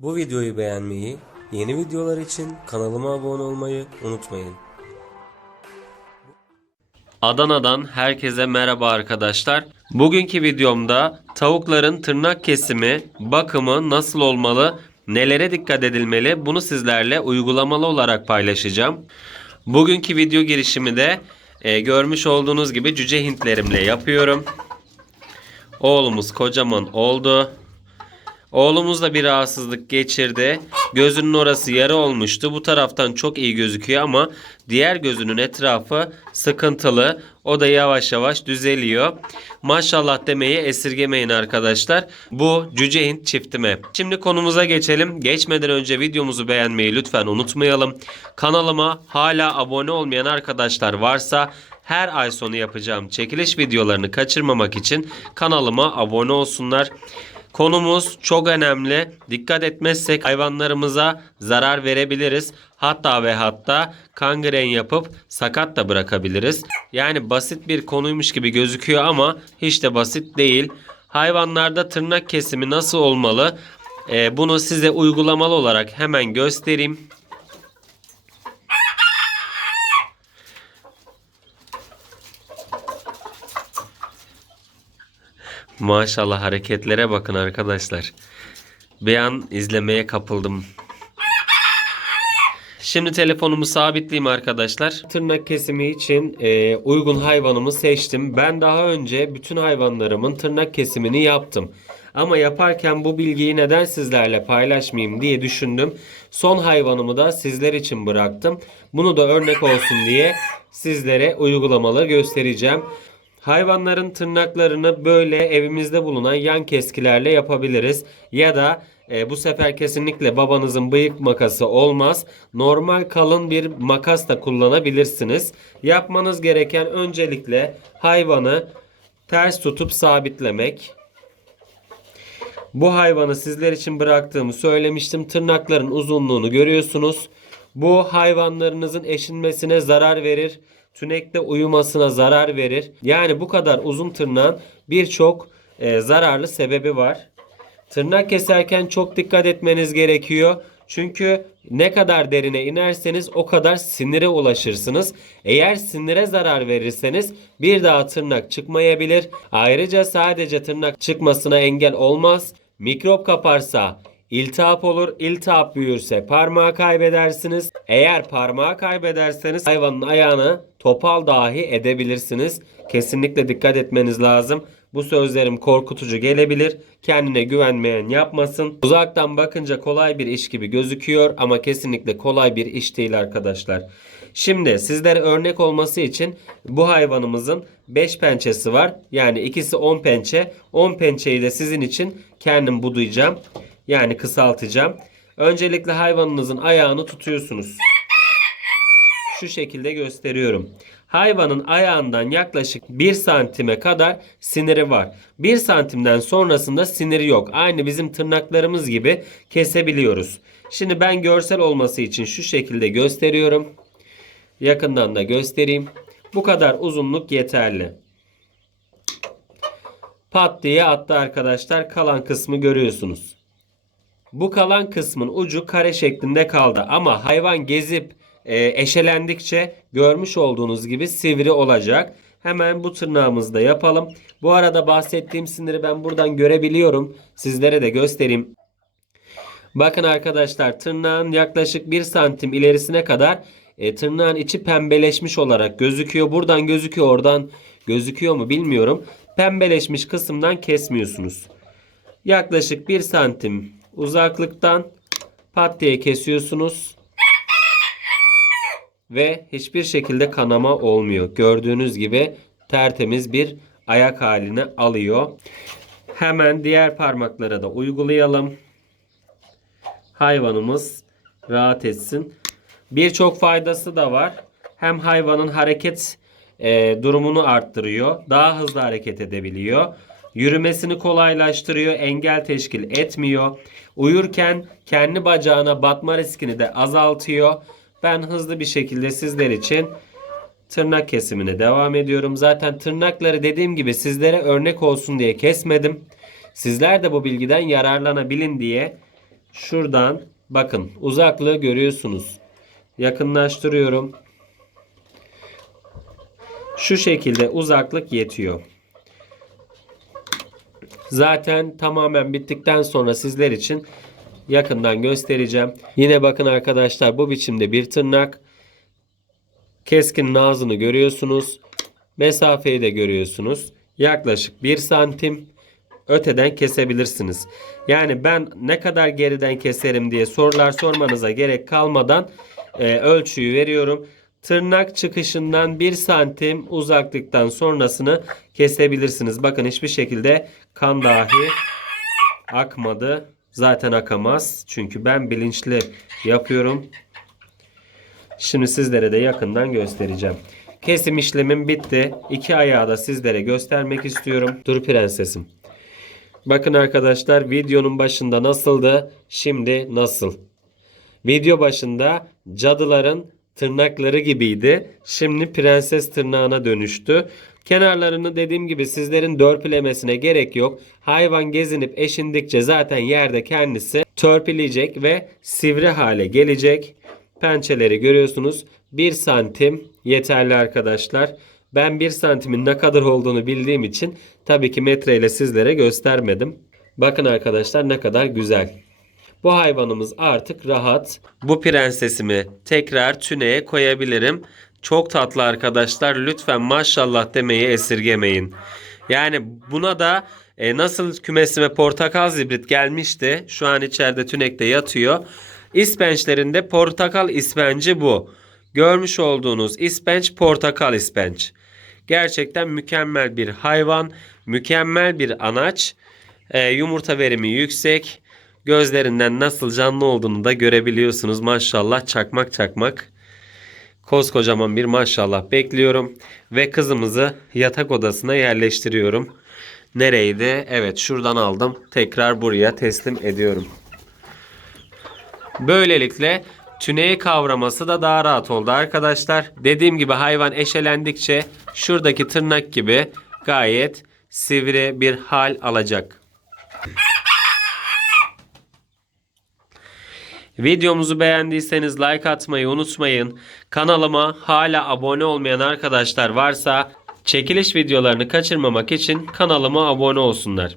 Bu videoyu beğenmeyi, yeni videolar için kanalıma abone olmayı unutmayın. Adana'dan herkese merhaba arkadaşlar. Bugünkü videomda tavukların tırnak kesimi, bakımı nasıl olmalı, nelere dikkat edilmeli bunu sizlerle uygulamalı olarak paylaşacağım. Bugünkü video girişimi de e, görmüş olduğunuz gibi cüce hintlerimle yapıyorum. Oğlumuz kocaman oldu. Oğlumuz da bir rahatsızlık geçirdi. Gözünün orası yarı olmuştu. Bu taraftan çok iyi gözüküyor ama diğer gözünün etrafı sıkıntılı. O da yavaş yavaş düzeliyor. Maşallah demeyi esirgemeyin arkadaşlar. Bu cüce hint çiftime. Şimdi konumuza geçelim. Geçmeden önce videomuzu beğenmeyi lütfen unutmayalım. Kanalıma hala abone olmayan arkadaşlar varsa her ay sonu yapacağım çekiliş videolarını kaçırmamak için kanalıma abone olsunlar. Konumuz çok önemli. Dikkat etmezsek hayvanlarımıza zarar verebiliriz. Hatta ve hatta kangren yapıp sakat da bırakabiliriz. Yani basit bir konuymuş gibi gözüküyor ama hiç de basit değil. Hayvanlarda tırnak kesimi nasıl olmalı? Ee, bunu size uygulamalı olarak hemen göstereyim. Maşallah hareketlere bakın arkadaşlar. Bir an izlemeye kapıldım. Şimdi telefonumu sabitleyeyim arkadaşlar. Tırnak kesimi için e, uygun hayvanımı seçtim. Ben daha önce bütün hayvanlarımın tırnak kesimini yaptım. Ama yaparken bu bilgiyi neden sizlerle paylaşmayayım diye düşündüm. Son hayvanımı da sizler için bıraktım. Bunu da örnek olsun diye sizlere uygulamaları göstereceğim. Hayvanların tırnaklarını böyle evimizde bulunan yan keskilerle yapabiliriz. Ya da e, bu sefer kesinlikle babanızın bıyık makası olmaz. Normal kalın bir makas da kullanabilirsiniz. Yapmanız gereken öncelikle hayvanı ters tutup sabitlemek. Bu hayvanı sizler için bıraktığımı söylemiştim. Tırnakların uzunluğunu görüyorsunuz. Bu hayvanlarınızın eşinmesine zarar verir. Tünekte uyumasına zarar verir. Yani bu kadar uzun tırnağın birçok e, zararlı sebebi var. Tırnak keserken çok dikkat etmeniz gerekiyor. Çünkü ne kadar derine inerseniz o kadar sinire ulaşırsınız. Eğer sinire zarar verirseniz bir daha tırnak çıkmayabilir. Ayrıca sadece tırnak çıkmasına engel olmaz. Mikrop kaparsa İltihap olur. İltihap büyürse parmağı kaybedersiniz. Eğer parmağı kaybederseniz hayvanın ayağını topal dahi edebilirsiniz. Kesinlikle dikkat etmeniz lazım. Bu sözlerim korkutucu gelebilir. Kendine güvenmeyen yapmasın. Uzaktan bakınca kolay bir iş gibi gözüküyor ama kesinlikle kolay bir iş değil arkadaşlar. Şimdi sizlere örnek olması için bu hayvanımızın 5 pençesi var. Yani ikisi 10 pençe. 10 pençeyi de sizin için kendim budayacağım. Yani kısaltacağım. Öncelikle hayvanınızın ayağını tutuyorsunuz. Şu şekilde gösteriyorum. Hayvanın ayağından yaklaşık 1 santime kadar siniri var. 1 santimden sonrasında siniri yok. Aynı bizim tırnaklarımız gibi kesebiliyoruz. Şimdi ben görsel olması için şu şekilde gösteriyorum. Yakından da göstereyim. Bu kadar uzunluk yeterli. Pat diye attı arkadaşlar. Kalan kısmı görüyorsunuz. Bu kalan kısmın ucu kare şeklinde kaldı ama hayvan gezip e, eşelendikçe görmüş olduğunuz gibi sivri olacak. Hemen bu tırnağımızı da yapalım. Bu arada bahsettiğim siniri ben buradan görebiliyorum. Sizlere de göstereyim. Bakın arkadaşlar tırnağın yaklaşık 1 santim ilerisine kadar e, tırnağın içi pembeleşmiş olarak gözüküyor. Buradan gözüküyor oradan gözüküyor mu bilmiyorum. Pembeleşmiş kısımdan kesmiyorsunuz. Yaklaşık 1 santim uzaklıktan pat diye kesiyorsunuz. Ve hiçbir şekilde kanama olmuyor. Gördüğünüz gibi tertemiz bir ayak haline alıyor. Hemen diğer parmaklara da uygulayalım. Hayvanımız rahat etsin. Birçok faydası da var. Hem hayvanın hareket e, durumunu arttırıyor. Daha hızlı hareket edebiliyor. Yürümesini kolaylaştırıyor. Engel teşkil etmiyor. Uyurken kendi bacağına batma riskini de azaltıyor. Ben hızlı bir şekilde sizler için tırnak kesimine devam ediyorum. Zaten tırnakları dediğim gibi sizlere örnek olsun diye kesmedim. Sizler de bu bilgiden yararlanabilin diye şuradan bakın uzaklığı görüyorsunuz. Yakınlaştırıyorum. Şu şekilde uzaklık yetiyor. Zaten tamamen bittikten sonra sizler için yakından göstereceğim. Yine bakın arkadaşlar bu biçimde bir tırnak. Keskinin ağzını görüyorsunuz. Mesafeyi de görüyorsunuz. Yaklaşık 1 santim öteden kesebilirsiniz. Yani ben ne kadar geriden keserim diye sorular sormanıza gerek kalmadan e, ölçüyü veriyorum. Tırnak çıkışından 1 santim uzaklıktan sonrasını kesebilirsiniz. Bakın hiçbir şekilde kan dahi akmadı. Zaten akamaz. Çünkü ben bilinçli yapıyorum. Şimdi sizlere de yakından göstereceğim. Kesim işlemim bitti. İki ayağı da sizlere göstermek istiyorum. Dur prensesim. Bakın arkadaşlar videonun başında nasıldı? Şimdi nasıl? Video başında cadıların tırnakları gibiydi. Şimdi prenses tırnağına dönüştü. Kenarlarını dediğim gibi sizlerin dörpülemesine gerek yok. Hayvan gezinip eşindikçe zaten yerde kendisi törpüleyecek ve sivri hale gelecek. Pençeleri görüyorsunuz. 1 santim yeterli arkadaşlar. Ben 1 santimin ne kadar olduğunu bildiğim için tabii ki metreyle sizlere göstermedim. Bakın arkadaşlar ne kadar güzel. Bu hayvanımız artık rahat. Bu prensesimi tekrar tüneye koyabilirim. Çok tatlı arkadaşlar. Lütfen maşallah demeyi esirgemeyin. Yani buna da e, nasıl kümesime portakal zibrit gelmişti. Şu an içeride tünekte yatıyor. İspençlerinde portakal ispenci bu. Görmüş olduğunuz ispenç portakal ispenç. Gerçekten mükemmel bir hayvan, mükemmel bir anaç. E, yumurta verimi yüksek. Gözlerinden nasıl canlı olduğunu da görebiliyorsunuz. Maşallah çakmak çakmak. Koskocaman bir maşallah bekliyorum. Ve kızımızı yatak odasına yerleştiriyorum. Nereydi? Evet şuradan aldım. Tekrar buraya teslim ediyorum. Böylelikle tüneyi kavraması da daha rahat oldu arkadaşlar. Dediğim gibi hayvan eşelendikçe şuradaki tırnak gibi gayet sivri bir hal alacak. Videomuzu beğendiyseniz like atmayı unutmayın. Kanalıma hala abone olmayan arkadaşlar varsa çekiliş videolarını kaçırmamak için kanalıma abone olsunlar.